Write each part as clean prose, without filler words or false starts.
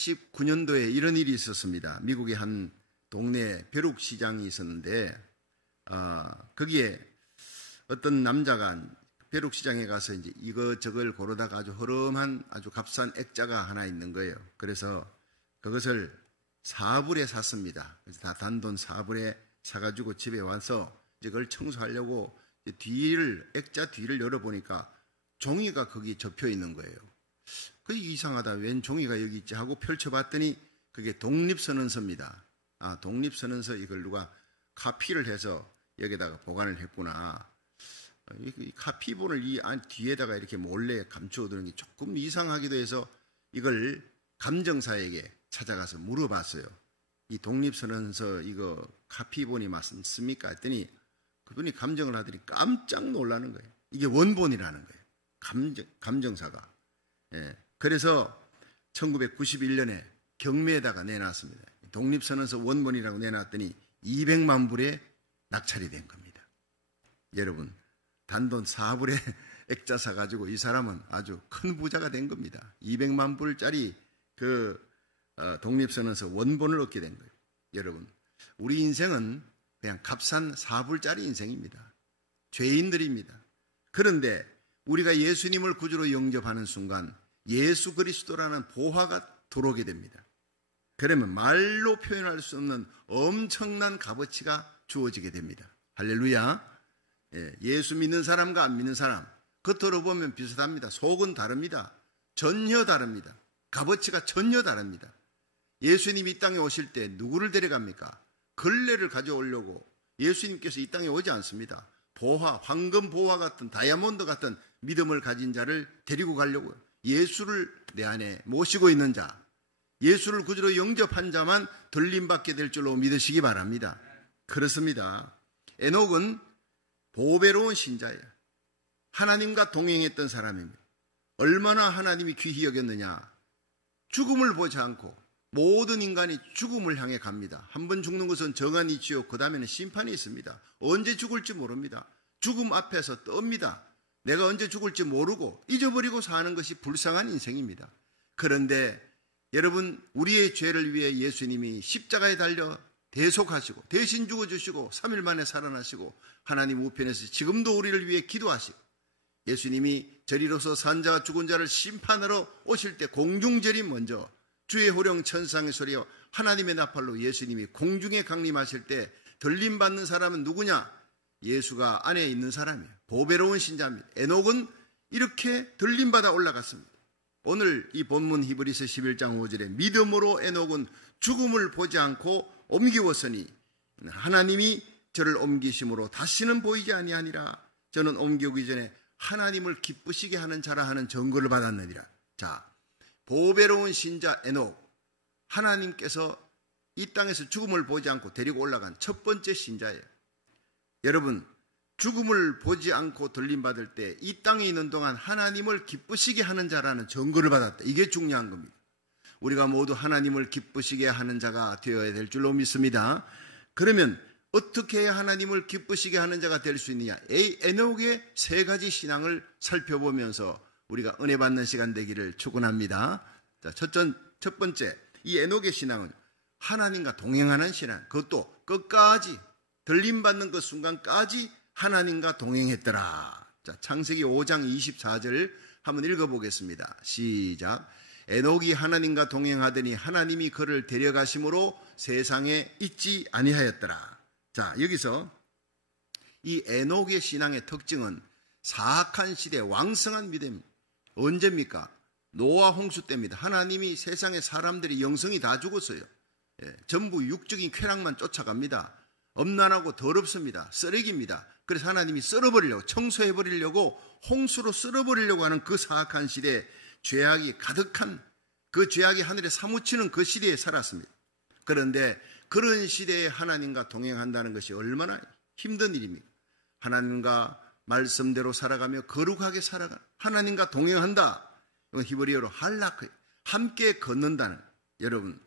1989년도에 이런 일이 있었습니다. 미국의 한 동네 벼룩시장이 있었는데 거기에 어떤 남자가 벼룩시장에 가서 이제 이거저걸 고르다가 아주 허름한 아주 값싼 액자가 하나 있는 거예요. 그래서 그것을 4불에 샀습니다. 그래서 다 단돈 4불에 사가지고 집에 와서 이제 그걸 청소하려고 액자 뒤를 열어보니까 종이가 거기 접혀 있는 거예요. 그게 이상하다. 웬 종이가 여기 있지 하고 펼쳐봤더니 그게 독립선언서입니다. 독립선언서 이걸 누가 카피를 해서 여기다가 보관을 했구나. 이 카피본을 이 뒤에다가 이렇게 몰래 감추어두는 게 조금 이상하기도 해서 이걸 감정사에게 찾아가서 물어봤어요. 이 독립선언서 이거 카피본이 맞습니까? 했더니 그분이 감정을 하더니 깜짝 놀라는 거예요. 이게 원본이라는 거예요. 감정사가. 예. 그래서 1991년에 경매에다가 내놨습니다. 독립선언서 원본이라고 내놨더니 200만 불에 낙찰이 된 겁니다. 여러분, 단돈 4불에 액자 사가지고 이 사람은 아주 큰 부자가 된 겁니다. 200만 불짜리 독립선언서 원본을 얻게 된 거예요. 여러분, 우리 인생은 그냥 값싼 4불짜리 인생입니다. 죄인들입니다. 그런데 우리가 예수님을 구주로 영접하는 순간 예수 그리스도라는 보화가 들어오게 됩니다. 그러면 말로 표현할 수 없는 엄청난 값어치가 주어지게 됩니다. 할렐루야. 예수 믿는 사람과 안 믿는 사람 겉으로 보면 비슷합니다. 속은 다릅니다. 전혀 다릅니다. 값어치가 전혀 다릅니다. 예수님이 이 땅에 오실 때 누구를 데려갑니까? 걸레를 가져오려고 예수님께서 이 땅에 오지 않습니다. 보화, 황금 보화 같은 다이아몬드 같은 믿음을 가진 자를 데리고 가려고요. 예수를 내 안에 모시고 있는 자, 예수를 구주로 영접한 자만 들림받게 될 줄로 믿으시기 바랍니다. 그렇습니다. 에녹은 보배로운 신자예요. 하나님과 동행했던 사람입니다. 얼마나 하나님이 귀히 여겼느냐. 죽음을 보지 않고 모든 인간이 죽음을 향해 갑니다. 한 번 죽는 것은 정한 이치요. 그 다음에는 심판이 있습니다. 언제 죽을지 모릅니다. 죽음 앞에서 떱니다. 내가 언제 죽을지 모르고 잊어버리고 사는 것이 불쌍한 인생입니다. 그런데 여러분, 우리의 죄를 위해 예수님이 십자가에 달려 대속하시고 대신 죽어주시고 3일 만에 살아나시고 하나님 우편에서 지금도 우리를 위해 기도하시고 예수님이 저리로서 산 자와 죽은 자를 심판하러 오실 때 공중절이 먼저 주의 호령 천상의 소리여 하나님의 나팔로 예수님이 공중에 강림하실 때 들림받는 사람은 누구냐? 예수가 안에 있는 사람이에요. 보배로운 신자입니다. 에녹은 이렇게 들림받아 올라갔습니다. 오늘 이 본문 히브리서 11장 5절에 믿음으로 에녹은 죽음을 보지 않고 옮기웠으니 하나님이 저를 옮기심으로 다시는 보이지 아니하니라. 저는 옮겨오기 전에 하나님을 기쁘시게 하는 자라 하는 증거를 받았느니라. 자, 보배로운 신자 에녹, 하나님께서 이 땅에서 죽음을 보지 않고 데리고 올라간 첫 번째 신자예요. 여러분, 죽음을 보지 않고 들림받을 때 이 땅에 있는 동안 하나님을 기쁘시게 하는 자라는 증거를 받았다. 이게 중요한 겁니다. 우리가 모두 하나님을 기쁘시게 하는 자가 되어야 될 줄로 믿습니다. 그러면 어떻게 해야 하나님을 기쁘시게 하는 자가 될 수 있느냐? 에녹의 세 가지 신앙을 살펴보면서 우리가 은혜 받는 시간 되기를 축원합니다. 자, 첫 번째, 이 에녹의 신앙은 하나님과 동행하는 신앙. 그것도 끝까지 들림받는 그 순간까지 하나님과 동행했더라. 자, 창세기 5장 24절 한번 읽어보겠습니다. 시작. 에녹이 하나님과 동행하더니 하나님이 그를 데려가심으로 세상에 있지 아니하였더라. 자, 여기서 이 에녹의 신앙의 특징은 사악한 시대 왕성한 믿음. 언제입니까? 노아 홍수 때입니다. 하나님이 세상의 사람들이 영성이 다 죽었어요. 전부 육적인 쾌락만 쫓아갑니다. 엄난하고 더럽습니다. 쓰레기입니다. 그래서 하나님이 썰어버리려고, 청소해버리려고, 홍수로 썰어버리려고 하는 그 사악한 시대에 죄악이 가득한, 그 죄악이 하늘에 사무치는 그 시대에 살았습니다. 그런데 그런 시대에 하나님과 동행한다는 것이 얼마나 힘든 일입니까? 하나님과 말씀대로 살아가며 거룩하게 살아가, 하나님과 동행한다. 이건 히브리어로 할라크, 함께 걷는다는. 여러분,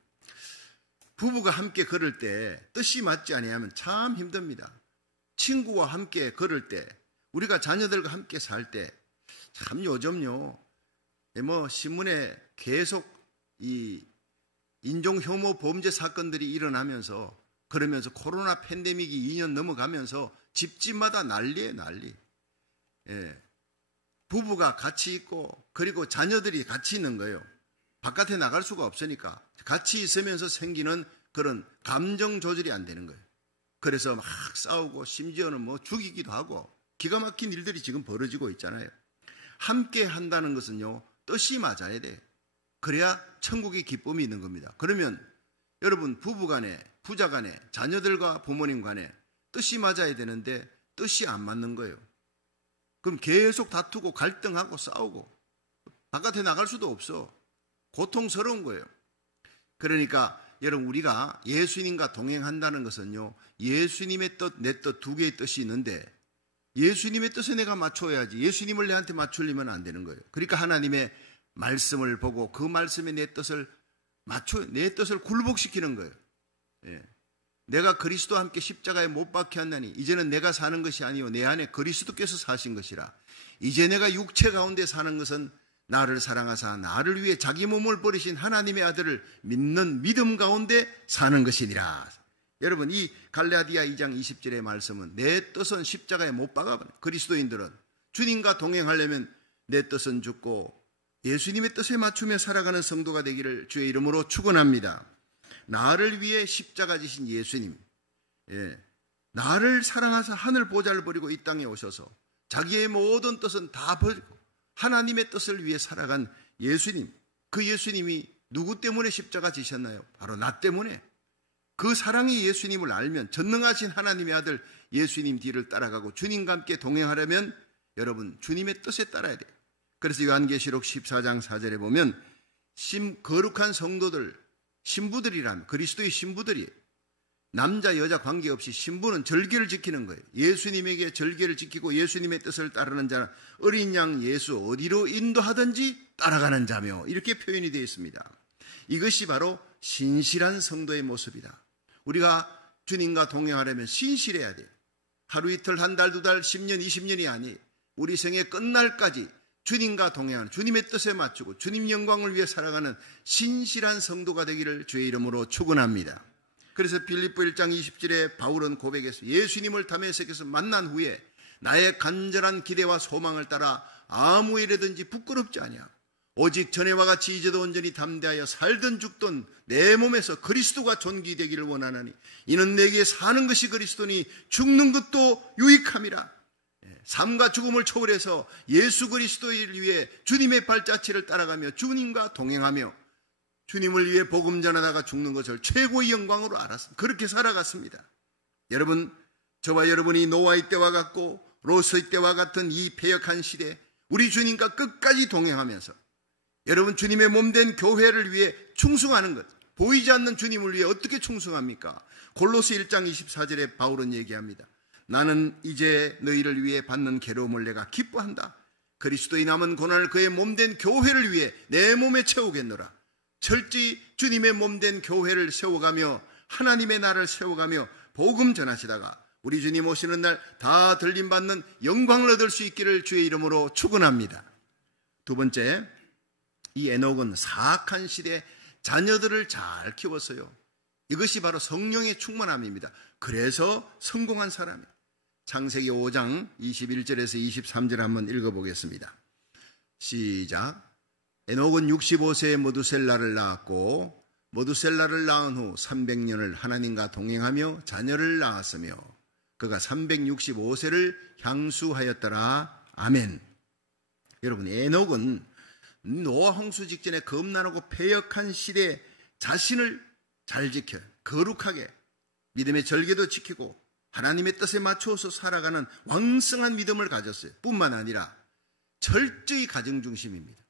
부부가 함께 걸을 때 뜻이 맞지 아니하면 참 힘듭니다. 친구와 함께 걸을 때, 우리가 자녀들과 함께 살 때, 참 요즘요, 신문에 계속 이 인종혐오 범죄 사건들이 일어나면서 그러면서 코로나 팬데믹이 2년 넘어가면서 집집마다 난리예요, 난리. 예. 부부가 같이 있고 그리고 자녀들이 같이 있는 거예요. 바깥에 나갈 수가 없으니까 같이 있으면서 생기는 그런 감정 조절이 안 되는 거예요. 그래서 막 싸우고 심지어는 뭐 죽이기도 하고 기가 막힌 일들이 지금 벌어지고 있잖아요. 함께 한다는 것은요, 뜻이 맞아야 돼. 그래야 천국의 기쁨이 있는 겁니다. 그러면 여러분 부부 간에, 부자 간에, 자녀들과 부모님 간에 뜻이 맞아야 되는데 뜻이 안 맞는 거예요. 그럼 계속 다투고 갈등하고 싸우고 바깥에 나갈 수도 없어. 고통스러운 거예요. 그러니까 여러분 우리가 예수님과 동행한다는 것은요, 예수님의 뜻, 내 뜻 두 개의 뜻이 있는데 예수님의 뜻에 내가 맞춰야지 예수님을 내한테 맞추려면 안 되는 거예요. 그러니까 하나님의 말씀을 보고 그 말씀에 내 뜻을 내 뜻을 굴복시키는 거예요. 예. 내가 그리스도와 함께 십자가에 못 박혀 왔나니 이제는 내가 사는 것이 아니요 내 안에 그리스도께서 사신 것이라. 이제 내가 육체 가운데 사는 것은 나를 사랑하사 나를 위해 자기 몸을 버리신 하나님의 아들을 믿는 믿음 가운데 사는 것이니라. 여러분 이 갈라디아 2장 20절의 말씀은 내 뜻은 십자가에 못 박아버려. 그리스도인들은 주님과 동행하려면 내 뜻은 죽고 예수님의 뜻에 맞추며 살아가는 성도가 되기를 주의 이름으로 축원합니다. 나를 위해 십자가 지신 예수님, 나를 사랑하사 하늘 보좌를 버리고 이 땅에 오셔서 자기의 모든 뜻은 다 버리고 하나님의 뜻을 위해 살아간 예수님, 그 예수님이 누구 때문에 십자가 지셨나요? 바로 나 때문에. 그 사랑의 예수님을 알면 전능하신 하나님의 아들 예수님 뒤를 따라가고 주님과 함께 동행하려면 여러분 주님의 뜻에 따라야 돼요. 그래서 요한계시록 14장 4절에 보면 거룩한 성도들, 신부들이라면 그리스도의 신부들이 남자 여자 관계없이 신부는 절기를 지키는 거예요. 예수님에게 절기를 지키고 예수님의 뜻을 따르는 자는 어린 양 예수 어디로 인도하든지 따라가는 자며 이렇게 표현이 되어 있습니다. 이것이 바로 신실한 성도의 모습이다. 우리가 주님과 동행하려면 신실해야 돼요. 하루 이틀 한 달 두 달 10년 20년이 아니 우리 생애 끝날까지 주님과 동행하는 주님의 뜻에 맞추고 주님 영광을 위해 살아가는 신실한 성도가 되기를 주의 이름으로 축원합니다. 그래서 빌립보 1장 20절에 바울은 고백해서 예수님을 다메섹에서 만난 후에 나의 간절한 기대와 소망을 따라 아무 일에든지 부끄럽지 아니하고 오직 전에와 같이 이제도 온전히 담대하여 살든 죽든 내 몸에서 그리스도가 존귀되기를 원하나니 이는 내게 사는 것이 그리스도니 죽는 것도 유익함이라. 삶과 죽음을 초월해서 예수 그리스도를 위해 주님의 발자취를 따라가며 주님과 동행하며 주님을 위해 복음 전하다가 죽는 것을 최고의 영광으로 알았습니다. 그렇게 살아갔습니다. 여러분, 저와 여러분이 노아의 때와 같고 롯의 때와 같은 이 패역한 시대 우리 주님과 끝까지 동행하면서 여러분 주님의 몸된 교회를 위해 충성하는 것, 보이지 않는 주님을 위해 어떻게 충성합니까? 골로새 1장 24절에 바울은 얘기합니다. 나는 이제 너희를 위해 받는 괴로움을 내가 기뻐한다. 그리스도의 남은 고난을 그의 몸된 교회를 위해 내 몸에 채우겠노라. 철저히 주님의 몸된 교회를 세워가며 하나님의 나라를 세워가며 복음 전하시다가 우리 주님 오시는 날 다 들림받는 영광을 얻을 수 있기를 주의 이름으로 축원합니다. 두 번째, 이 에녹은 사악한 시대에 자녀들을 잘 키웠어요. 이것이 바로 성령의 충만함입니다. 그래서 성공한 사람이에요. 창세기 5장 21절에서 23절 한번 읽어보겠습니다. 시작. 에녹은 65세에 머두셀라를 낳았고 머두셀라를 낳은 후 300년을 하나님과 동행하며 자녀를 낳았으며 그가 365세를 향수하였더라. 아멘. 여러분, 에녹은 노아 홍수 직전에 겁나고 패역한 시대에 자신을 잘 지켜 거룩하게 믿음의 절개도 지키고 하나님의 뜻에 맞춰서 살아가는 왕성한 믿음을 가졌어요. 뿐만 아니라 철저히 가정 중심입니다.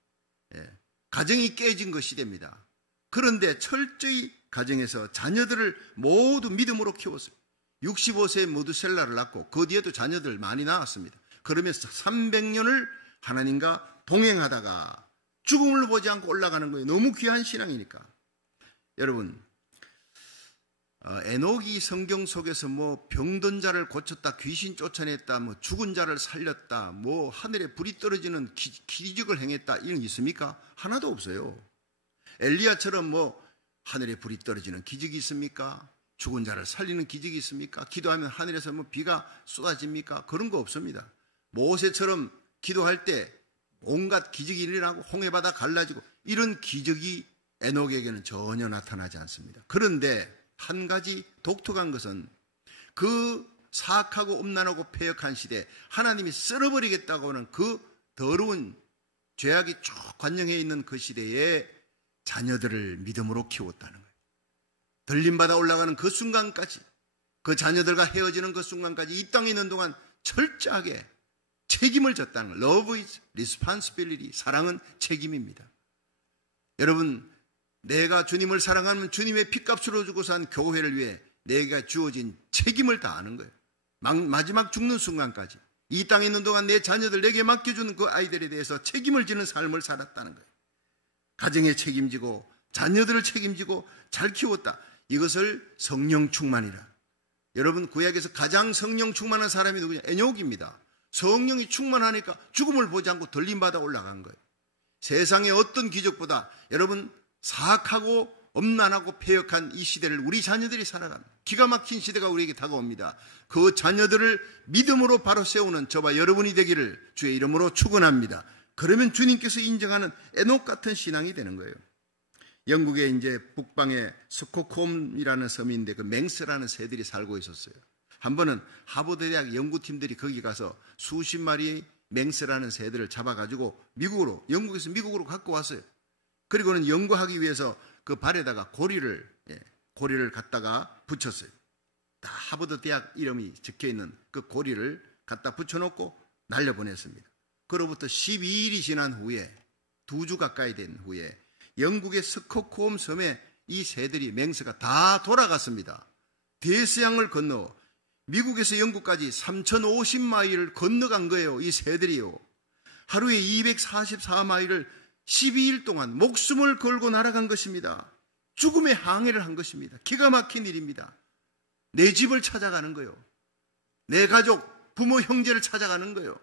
가정이 깨진 것이 됩니다. 그런데 철저히 가정에서 자녀들을 모두 믿음으로 키웠어요. 65세에 머두셀라를 낳고 그 뒤에도 자녀들 많이 낳았습니다. 그러면서 300년을 하나님과 동행하다가 죽음을 보지 않고 올라가는 거예요. 너무 귀한 신앙이니까. 여러분, 에녹이 성경 속에서 뭐 병든 자를 고쳤다, 귀신 쫓아냈다, 뭐 죽은 자를 살렸다, 뭐 하늘에 불이 떨어지는 기적을 행했다, 이런 게 있습니까? 하나도 없어요. 엘리야처럼 뭐 하늘에 불이 떨어지는 기적이 있습니까? 죽은 자를 살리는 기적이 있습니까? 기도하면 하늘에서 뭐 비가 쏟아집니까? 그런 거 없습니다. 모세처럼 기도할 때 온갖 기적이 일어나고 홍해바다 갈라지고 이런 기적이 에녹에게는 전혀 나타나지 않습니다. 그런데 한 가지 독특한 것은 그 사악하고 음란하고 패역한 시대에 하나님이 쓸어버리겠다고 하는 그 더러운 죄악이 쭉 관영해 있는 그 시대에 자녀들을 믿음으로 키웠다는 거예요. 들림받아 올라가는 그 순간까지, 그 자녀들과 헤어지는 그 순간까지 이 땅에 있는 동안 철저하게 책임을 졌다는 거예요. Love is responsibility. 사랑은 책임입니다. 여러분, 내가 주님을 사랑하면 주님의 핏값으로 주고 산 교회를 위해 내가 주어진 책임을 다하는 거예요. 마지막 죽는 순간까지 이 땅에 있는 동안 내 자녀들 내게 맡겨주는 그 아이들에 대해서 책임을 지는 삶을 살았다는 거예요. 가정에 책임지고 자녀들을 책임지고 잘 키웠다. 이것을 성령 충만이라. 여러분, 구약에서 가장 성령 충만한 사람이 누구냐? 에녹입니다. 성령이 충만하니까 죽음을 보지 않고 들림받아 올라간 거예요. 세상의 어떤 기적보다 여러분 사악하고 엄난하고 패역한 이 시대를 우리 자녀들이 살아갑니다. 기가 막힌 시대가 우리에게 다가옵니다. 그 자녀들을 믿음으로 바로 세우는 저와 여러분이 되기를 주의 이름으로 축원합니다. 그러면 주님께서 인정하는 에녹 같은 신앙이 되는 거예요. 영국의 이제 북방에 스코콤이라는 섬인데 그 맹스라는 새들이 살고 있었어요. 한 번은 하버드 대학 연구팀들이 거기 가서 수십 마리의 맹스라는 새들을 잡아가지고 영국에서 미국으로 갖고 왔어요. 그리고는 연구하기 위해서 그 발에다가 고리를 갖다가 붙였어요. 다 하버드 대학 이름이 적혀있는 그 고리를 갖다 붙여놓고 날려보냈습니다. 그로부터 12일이 지난 후에 2주 가까이 된 후에 영국의 스코콤 섬에 이 새들이 맹스가 다 돌아갔습니다. 대서양을 건너 미국에서 영국까지 3050마일을 건너간 거예요. 이 새들이요. 하루에 244마일을 12일 동안 목숨을 걸고 날아간 것입니다. 죽음의 항해를 한 것입니다. 기가 막힌 일입니다. 내 집을 찾아가는 거예요. 내 가족, 부모, 형제를 찾아가는 거예요.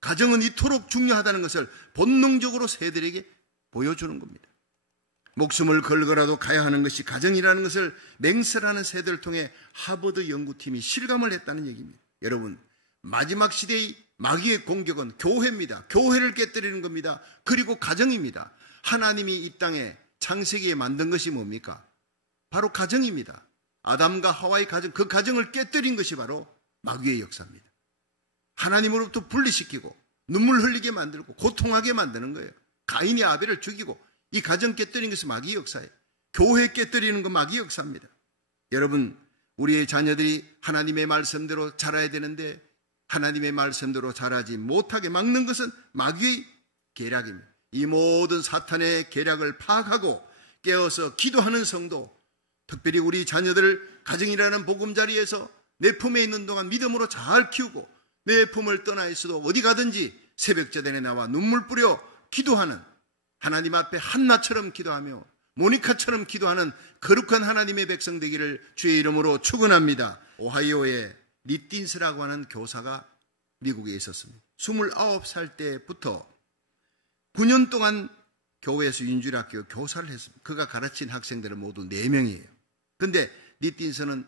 가정은 이토록 중요하다는 것을 본능적으로 새들에게 보여주는 겁니다. 목숨을 걸고라도 가야 하는 것이 가정이라는 것을 맹스라는 새들을 통해 하버드 연구팀이 실감을 했다는 얘기입니다. 여러분, 마지막 시대의 마귀의 공격은 교회입니다. 교회를 깨뜨리는 겁니다. 그리고 가정입니다. 하나님이 이 땅에 창세기에 만든 것이 뭡니까? 바로 가정입니다. 아담과 하와의 가정, 그 가정을 깨뜨린 것이 바로 마귀의 역사입니다. 하나님으로부터 분리시키고 눈물 흘리게 만들고 고통하게 만드는 거예요. 가인이 아벨을 죽이고 이 가정 깨뜨린 것이 마귀의 역사예요. 교회 깨뜨리는 건 마귀의 역사입니다. 여러분, 우리의 자녀들이 하나님의 말씀대로 자라야 되는데 하나님의 말씀대로 자라지 못하게 막는 것은 마귀의 계략입니다. 이 모든 사탄의 계략을 파악하고 깨어서 기도하는 성도, 특별히 우리 자녀들을 가정이라는 보금자리에서 내 품에 있는 동안 믿음으로 잘 키우고 내 품을 떠나 있어도 어디 가든지 새벽제단에 나와 눈물 뿌려 기도하는, 하나님 앞에 한나처럼 기도하며 모니카처럼 기도하는 거룩한 하나님의 백성 되기를 주의 이름으로 축원합니다. 오하이오에 니틴스라고 하는 교사가 미국에 있었습니다. 29살 때부터 9년 동안 교회에서 윤주학교 교사를 했습니다. 그가 가르친 학생들은 모두 4명이에요. 그런데 니틴스는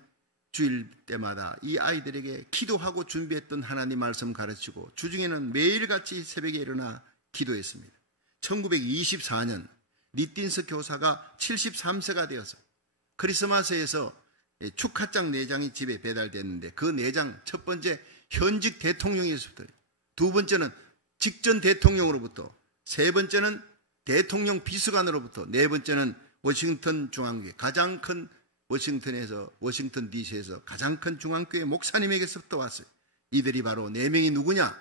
주일 때마다 이 아이들에게 기도하고 준비했던 하나님 말씀 가르치고 주중에는 매일같이 새벽에 일어나 기도했습니다. 1924년 니틴스 교사가 73세가 되어서 크리스마스에서 축하장 4장이 집에 배달됐는데 그 4장, 첫 번째 현직 대통령에서부터, 두 번째는 직전 대통령으로부터, 세 번째는 대통령 비서관으로부터, 네 번째는 워싱턴 중앙교회, 가장 큰 워싱턴 DC에서 가장 큰 중앙교회 목사님에게서부터 왔어요. 이들이 바로 4명이 누구냐?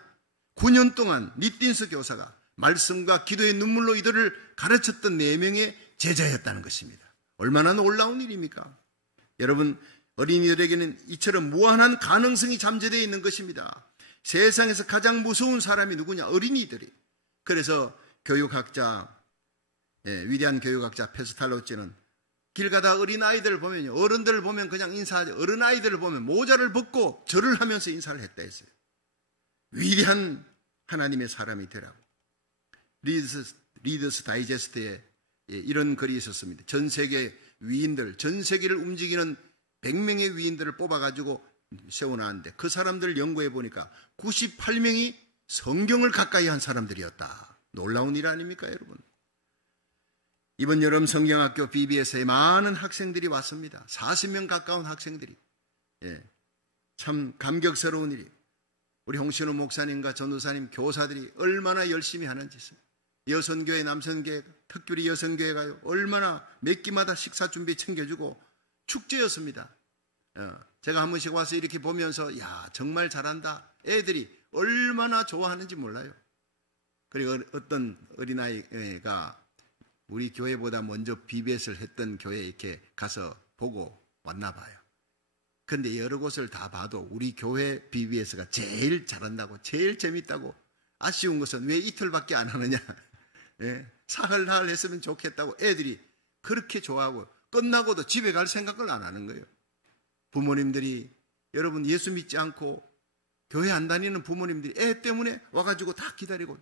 9년 동안 니틴스 교사가 말씀과 기도의 눈물로 이들을 가르쳤던 4명의 제자였다는 것입니다. 얼마나 놀라운 일입니까? 여러분, 어린이들에게는 이처럼 무한한 가능성이 잠재되어 있는 것입니다. 세상에서 가장 무서운 사람이 누구냐? 어린이들이. 그래서 위대한 교육학자 페스탈로치는 길 가다 어린아이들을 보면요, 어른들을 보면 그냥 인사하지, 어린아이들을 보면 모자를 벗고 절을 하면서 인사를 했다 했어요. 위대한 하나님의 사람이 되라고. 리더스 다이제스트에 이런 글이 있었습니다. 전 세계 위인들, 전 세계를 움직이는 100명의 위인들을 뽑아가지고 세워놨는데 그 사람들을 연구해 보니까 98명이 성경을 가까이 한 사람들이었다. 놀라운 일 아닙니까, 여러분? 이번 여름 성경학교 BBS에 많은 학생들이 왔습니다. 40명 가까운 학생들이. 참 감격스러운 일이. 우리 홍신호 목사님과 전도사님, 교사들이 얼마나 열심히 하는지. 여선교회, 남선교회, 특별히 여선교회가요, 얼마나 몇 끼마다 식사 준비 챙겨주고 축제였습니다. 제가 한 번씩 와서 이렇게 보면서 야, 정말 잘한다. 애들이 얼마나 좋아하는지 몰라요. 그리고 어떤 어린아이가 우리 교회보다 먼저 BBS를 했던 교회에 이렇게 가서 보고 왔나 봐요. 근데 여러 곳을 다 봐도 우리 교회 BBS가 제일 잘한다고, 제일 재밌다고. 아쉬운 것은 왜 이틀밖에 안 하느냐. 사흘 했으면 좋겠다고 애들이 그렇게 좋아하고 끝나고도 집에 갈 생각을 안 하는 거예요. 부모님들이, 여러분 예수 믿지 않고 교회 안 다니는 부모님들이 애 때문에 와가지고 다 기다리고,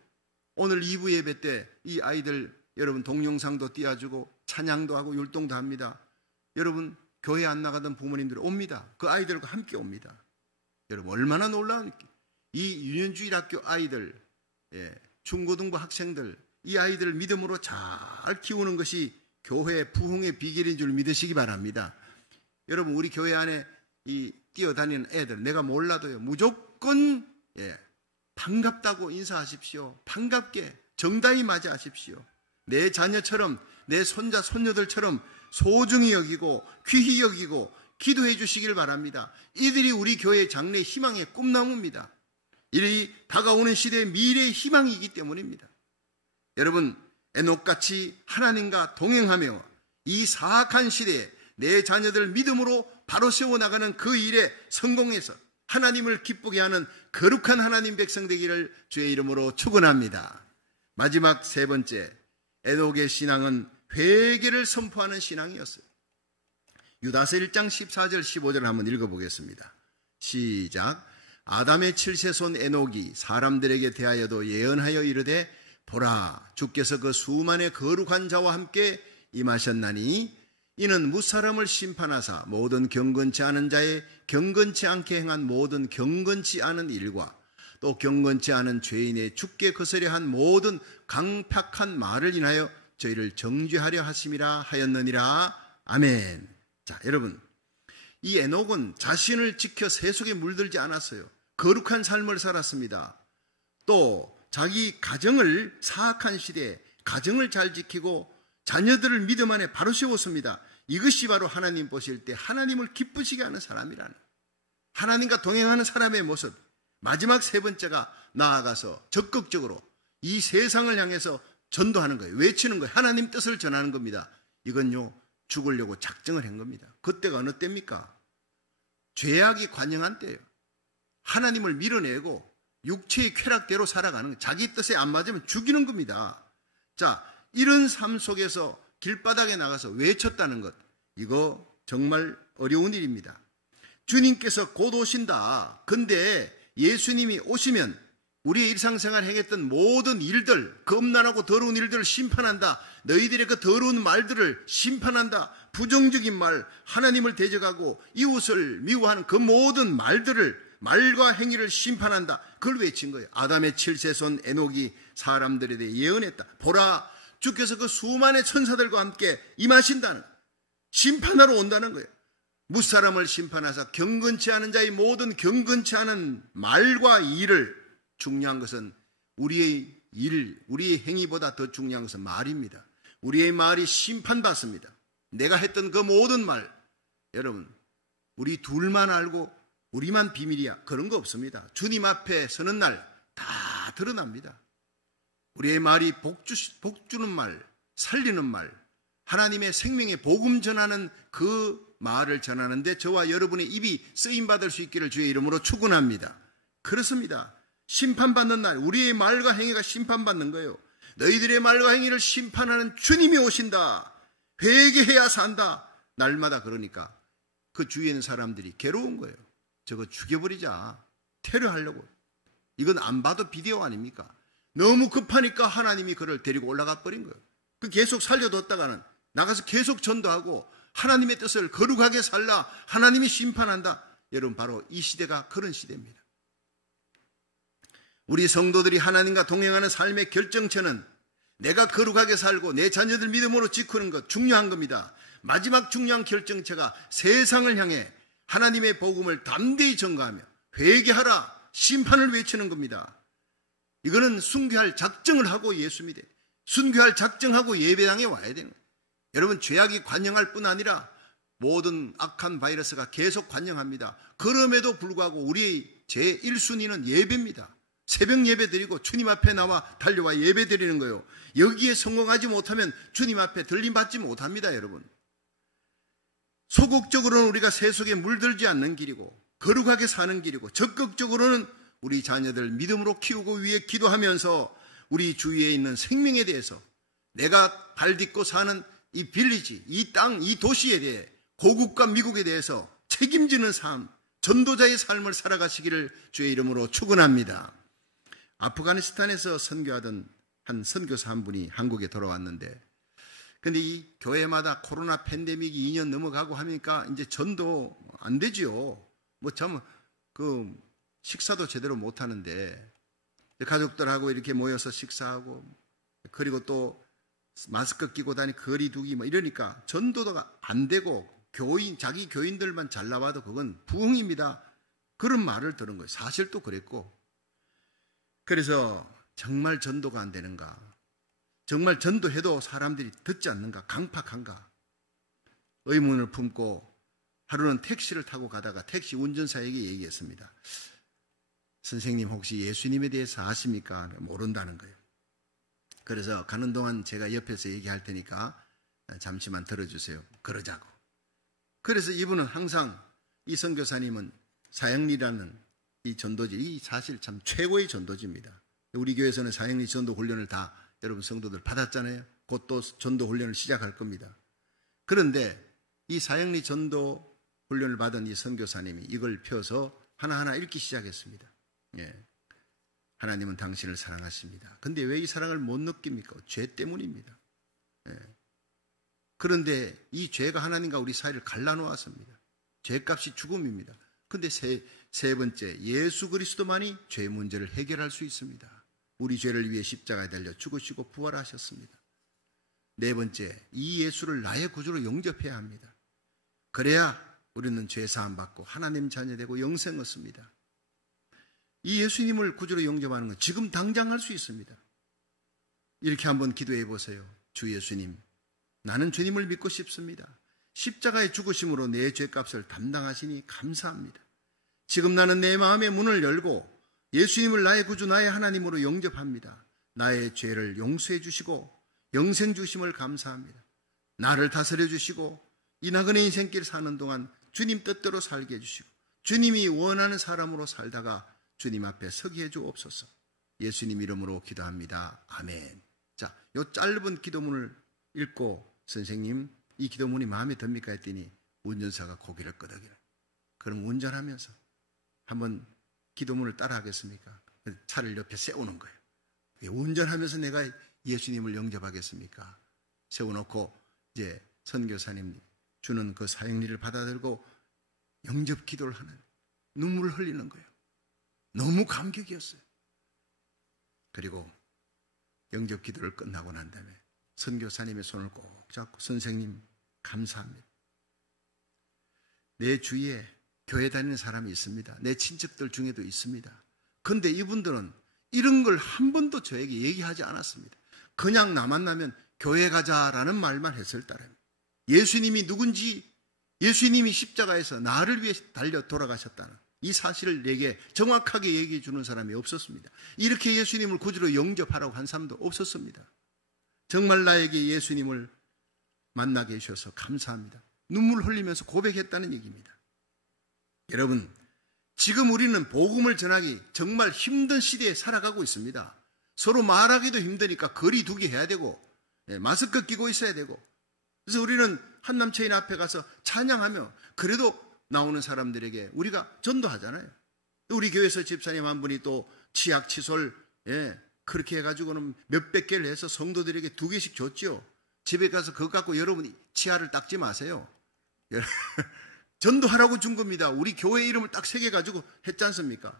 오늘 2부 예배 때 이 아이들 여러분 동영상도 띄워주고 찬양도 하고 율동도 합니다. 여러분 교회 안 나가던 부모님들 옵니다. 그 아이들과 함께 옵니다. 여러분 얼마나 놀라운, 이 유년주일학교 아이들, 중고등부 학생들, 이 아이들을 믿음으로 잘 키우는 것이 교회 부흥의 비결인 줄 믿으시기 바랍니다. 여러분 우리 교회 안에 이 뛰어다니는 애들 내가 몰라도요, 무조건 반갑다고 인사하십시오. 반갑게 정당히 맞이하십시오. 내 자녀처럼, 내 손자 손녀들처럼 소중히 여기고 귀히 여기고 기도해 주시길 바랍니다. 이들이 우리 교회의 장래 희망의 꿈나무입니다. 이들이 다가오는 시대의 미래의 희망이기 때문입니다. 여러분 에녹같이 하나님과 동행하며 이 사악한 시대에 내 자녀들 믿음으로 바로 세워나가는 그 일에 성공해서 하나님을 기쁘게 하는 거룩한 하나님 백성 되기를 주의 이름으로 축원합니다. 마지막 세 번째, 에녹의 신앙은 회개를 선포하는 신앙이었어요. 유다서 1장 14절 15절을 한번 읽어보겠습니다. 시작. 아담의 7세손 에녹이 사람들에게 대하여도 예언하여 이르되 보라, 주께서 그 수만의 거룩한 자와 함께 임하셨나니 이는 무사람을 심판하사 모든 경건치 않은 자의 경건치 않게 행한 모든 경건치 않은 일과 또 경건치 않은 죄인의 죽게 거스려 한 모든 강팍한 말을 인하여 저희를 정죄하려 하심이라 하였느니라. 아멘. 자, 여러분, 이 에녹은 자신을 지켜 세속에 물들지 않았어요. 거룩한 삶을 살았습니다. 또 자기 가정을, 사악한 시대에 가정을 잘 지키고 자녀들을 믿음 안에 바로 세웠습니다. 이것이 바로 하나님 보실 때 하나님을 기쁘시게 하는 사람이라는, 하나님과 동행하는 사람의 모습. 마지막 세 번째가 나아가서 적극적으로 이 세상을 향해서 전도하는 거예요. 외치는 거예요. 하나님 뜻을 전하는 겁니다. 이건요, 죽으려고 작정을 한 겁니다. 그때가 어느 때입니까? 죄악이 관영한 때예요. 하나님을 밀어내고 육체의 쾌락대로 살아가는 거예요. 자기 뜻에 안 맞으면 죽이는 겁니다. 자, 이런 삶 속에서 길바닥에 나가서 외쳤다는 것, 이거 정말 어려운 일입니다. 주님께서 곧 오신다. 근데 예수님이 오시면 우리의 일상생활 행했던 모든 일들, 그 음란하고 더러운 일들을 심판한다. 너희들의 그 더러운 말들을 심판한다. 부정적인 말, 하나님을 대적하고 이웃을 미워하는 그 모든 말과 행위를 심판한다. 그걸 외친 거예요. 아담의 7세손 에녹이 사람들에 대해 예언했다. 보라, 주께서 그 수만의 천사들과 함께 임하신다는, 심판하러 온다는 거예요. 무사람을 심판하사 경건치 않은 자의 모든 경건치 않은 말과 일을, 중요한 것은 우리의 일, 우리의 행위보다 더 중요한 것은 말입니다. 우리의 말이 심판받습니다. 내가 했던 그 모든 말, 여러분 우리 둘만 알고 우리만 비밀이야, 그런 거 없습니다. 주님 앞에 서는 날 다 드러납니다. 우리의 말이 복주는 말, 살리는 말, 하나님의 생명의 복음 전하는 그 말을 전하는데 저와 여러분의 입이 쓰임받을 수 있기를 주의 이름으로 축원합니다. 그렇습니다. 심판받는 날, 우리의 말과 행위가 심판받는 거예요. 너희들의 말과 행위를 심판하는 주님이 오신다. 회개해야 산다. 날마다 그러니까 그 주위에 있는 사람들이 괴로운 거예요. 저거 죽여버리자. 테러하려고. 이건 안 봐도 비디오 아닙니까? 너무 급하니까 하나님이 그를 데리고 올라가 버린 거예요. 그 계속 살려뒀다가는 나가서 계속 전도하고 하나님의 뜻을 거룩하게 살라. 하나님이 심판한다. 여러분, 바로 이 시대가 그런 시대입니다. 우리 성도들이 하나님과 동행하는 삶의 결정체는 내가 거룩하게 살고 내 자녀들 믿음으로 지키는 것 중요한 겁니다. 마지막 중요한 결정체가 세상을 향해 하나님의 복음을 담대히 전가하며 회개하라, 심판을 외치는 겁니다. 이거는 순교할 작정을 하고 예수 믿어요. 순교할 작정하고 예배당에 와야 되는 거예요. 여러분, 죄악이 관영할 뿐 아니라 모든 악한 바이러스가 계속 관영합니다. 그럼에도 불구하고 우리의 제1순위는 예배입니다. 새벽 예배 드리고 주님 앞에 나와 달려와 예배 드리는 거예요. 여기에 성공하지 못하면 주님 앞에 들림받지 못합니다, 여러분. 소극적으로는 우리가 세속에 물들지 않는 길이고 거룩하게 사는 길이고, 적극적으로는 우리 자녀들 믿음으로 키우고 위해 기도하면서 우리 주위에 있는 생명에 대해서 내가 발딛고 사는 이 빌리지, 이 땅, 이 도시에 대해 고국과 미국에 대해서 책임지는 삶, 전도자의 삶을 살아가시기를 주의 이름으로 축원합니다. 아프가니스탄에서 선교하던 한 선교사 한 분이 한국에 돌아왔는데, 근데 이 교회마다 코로나 팬데믹이 2년 넘어가고 하니까 이제 전도 안 되지요. 뭐 참 그 식사도 제대로 못 하는데, 가족들하고 이렇게 모여서 식사하고, 그리고 또 마스크 끼고 다니 거리 두기 뭐 이러니까 전도가 안 되고, 자기 교인들만 잘 나와도 그건 부흥입니다. 그런 말을 들은 거예요. 사실 또 그랬고. 그래서 정말 전도가 안 되는가? 정말 전도해도 사람들이 듣지 않는가? 강팍한가? 의문을 품고 하루는 택시를 타고 가다가 택시 운전사에게 얘기했습니다. 선생님, 혹시 예수님에 대해서 아십니까? 모른다는 거예요. 그래서 가는 동안 제가 옆에서 얘기할 테니까 잠시만 들어주세요. 그러자고. 그래서 이분은 항상, 이 선교사님은 사형리라는 이 전도지, 이 사실 참 최고의 전도지입니다. 우리 교회에서는 사형리 전도 훈련을 다 여러분 성도들 받았잖아요. 곧 또 전도 훈련을 시작할 겁니다. 그런데 이 사형리 전도 훈련을 받은 이 선교사님이 이걸 펴서 하나하나 읽기 시작했습니다. 예. 하나님은 당신을 사랑하십니다. 근데 왜 이 사랑을 못 느낍니까? 죄 때문입니다. 예. 그런데 이 죄가 하나님과 우리 사이를 갈라놓았습니다. 죄값이 죽음입니다. 근데 세 번째, 예수 그리스도만이 죄 문제를 해결할 수 있습니다. 우리 죄를 위해 십자가에 달려 죽으시고 부활하셨습니다. 네 번째, 이 예수를 나의 구주로 영접해야 합니다. 그래야 우리는 죄 사함 받고 하나님 자녀 되고 영생 얻습니다. 이 예수님을 구주로 영접하는 건 지금 당장 할 수 있습니다. 이렇게 한번 기도해 보세요. 주 예수님, 나는 주님을 믿고 싶습니다. 십자가의 죽으심으로 내 죄값을 담당하시니 감사합니다. 지금 나는 내 마음의 문을 열고 예수님을 나의 구주, 나의 하나님으로 영접합니다. 나의 죄를 용서해 주시고 영생 주심을 감사합니다. 나를 다스려 주시고 이 나그네 인생길 사는 동안 주님 뜻대로 살게 해주시고 주님이 원하는 사람으로 살다가 주님 앞에 서게 해주옵소서. 예수님 이름으로 기도합니다. 아멘. 자, 요 짧은 기도문을 읽고, 선생님, 이 기도문이 마음에 듭니까? 했더니 운전사가 고개를 끄덕이는. 그럼 운전하면서 한번 기도문을 따라 하겠습니까? 차를 옆에 세우는 거예요. 운전하면서 내가 예수님을 영접하겠습니까? 세워놓고 이제 선교사님 주는 그 사형리를 받아들고 영접 기도를 하는, 눈물을 흘리는 거예요. 너무 감격이었어요. 그리고 영접 기도를 끝나고 난 다음에 선교사님의 손을 꼭 잡고, 선생님 감사합니다. 내 주위에 교회 다니는 사람이 있습니다. 내 친척들 중에도 있습니다. 그런데 이분들은 이런 걸 한 번도 저에게 얘기하지 않았습니다. 그냥 나 만나면 교회 가자라는 말만 했을 따름입니다. 예수님이 누군지, 예수님이 십자가에서 나를 위해 달려 돌아가셨다는 이 사실을 내게 정확하게 얘기해 주는 사람이 없었습니다. 이렇게 예수님을 구주로 영접하라고 한 사람도 없었습니다. 정말 나에게 예수님을 만나게 해주셔서 감사합니다. 눈물 흘리면서 고백했다는 얘기입니다. 여러분, 지금 우리는 복음을 전하기 정말 힘든 시대에 살아가고 있습니다. 서로 말하기도 힘드니까 거리 두기 해야 되고, 마스크 끼고 있어야 되고, 그래서 우리는 한남체인 앞에 가서 찬양하며 그래도 나오는 사람들에게 우리가 전도하잖아요. 우리 교회에서 집사님 한 분이 또 치약, 칫솔, 그렇게 해가지고는 몇백 개를 해서 성도들에게 2개씩 줬죠. 집에 가서 그거 갖고 여러분이 치아를 닦지 마세요. 전도하라고 준 겁니다. 우리 교회 이름을 딱 새겨가지고 했지 않습니까?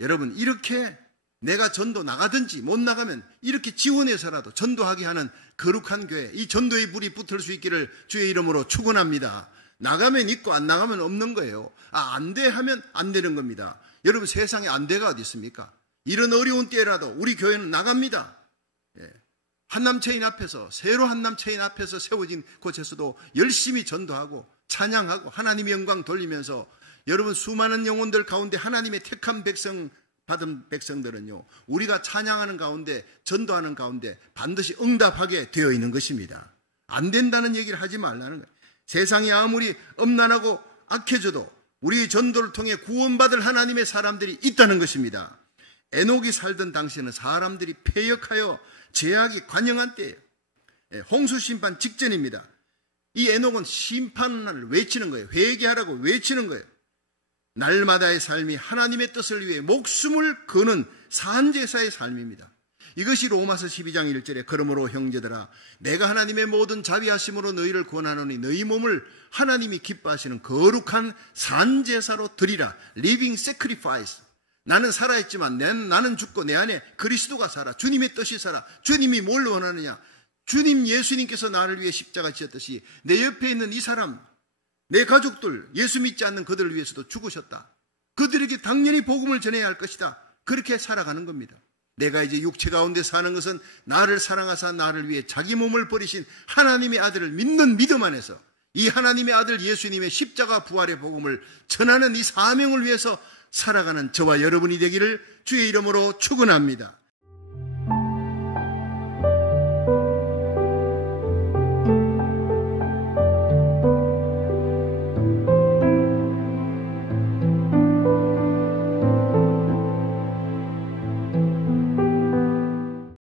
여러분, 이렇게 내가 전도 나가든지 못 나가면 이렇게 지원해서라도 전도하게 하는 거룩한 교회, 이 전도의 불이 붙을 수 있기를 주의 이름으로 축원합니다. 나가면 있고 안 나가면 없는 거예요. 안 돼 하면 안 되는 겁니다. 여러분, 세상에 안 돼가 어디 있습니까? 이런 어려운 때라도 우리 교회는 나갑니다. 한남체인 앞에서, 새로 한남체인 앞에서 세워진 곳에서도 열심히 전도하고 찬양하고 하나님의 영광 돌리면서 여러분, 수많은 영혼들 가운데 하나님의 택한 백성 받은 백성들은요, 우리가 찬양하는 가운데 전도하는 가운데 반드시 응답하게 되어 있는 것입니다. 안 된다는 얘기를 하지 말라는 거예요. 세상이 아무리 엄난하고 악해져도 우리 전도를 통해 구원받을 하나님의 사람들이 있다는 것입니다. 에녹이 살던 당시에는 사람들이 패역하여 죄악이 관영한 때예요. 홍수 심판 직전입니다. 이 에녹은 심판을 외치는 거예요. 회개하라고 외치는 거예요. 날마다의 삶이 하나님의 뜻을 위해 목숨을 거는 산제사의 삶입니다. 이것이 로마서 12장 1절에 그러므로 형제들아 내가 하나님의 모든 자비하심으로 너희를 권하노니 너희 몸을 하나님이 기뻐하시는 거룩한 산제사로 드리라. Living sacrifice. 나는 살아있지만 나는 죽고 내 안에 그리스도가 살아. 주님의 뜻이 살아. 주님이 뭘 원하느냐? 주님 예수님께서 나를 위해 십자가 지었듯이 내 옆에 있는 이 사람, 내 가족들, 예수 믿지 않는 그들을 위해서도 죽으셨다. 그들에게 당연히 복음을 전해야 할 것이다. 그렇게 살아가는 겁니다. 내가 이제 육체 가운데 사는 것은 나를 사랑하사 나를 위해 자기 몸을 버리신 하나님의 아들을 믿는 믿음 안에서 이 하나님의 아들 예수님의 십자가 부활의 복음을 전하는 이 사명을 위해서 살아가는 저와 여러분이 되기를 주의 이름으로 축원합니다.